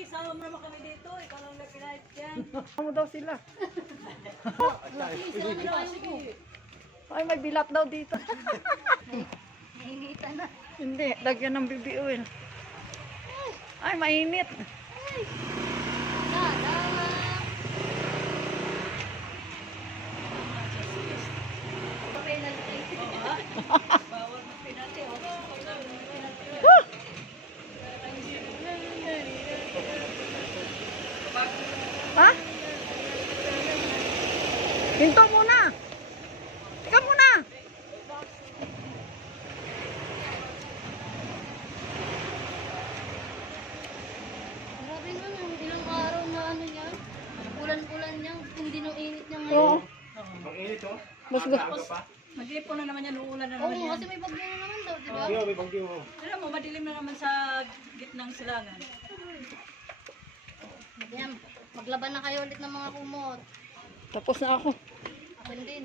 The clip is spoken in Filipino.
Uy, sama mo naman kami dito. Ikaw lang pinahit yan. Ano daw sila? Sige. Ay, may bilat daw dito. Nainitan na. Hindi, lagyan ng BB oil. Ay, mainit. Bawal mo pinati. Ha? Hinto muna. Ika muna. Grabe na, ilang araw na ano niya. Ulan-ulan niya, hindi nung init niya Oo. ngayon. Ang init oh. Mas Tapos, mag-ipon na naman yan. Uulan na Oo, naman yan. kasi may bagyo na naman daw, di ba? Bagyo, may bagyo. Alam mo, madilim na naman sa gitnang silangan. Yan, maglaban na kayo ulit ng mga kumot. Tapos na ako. Akin din.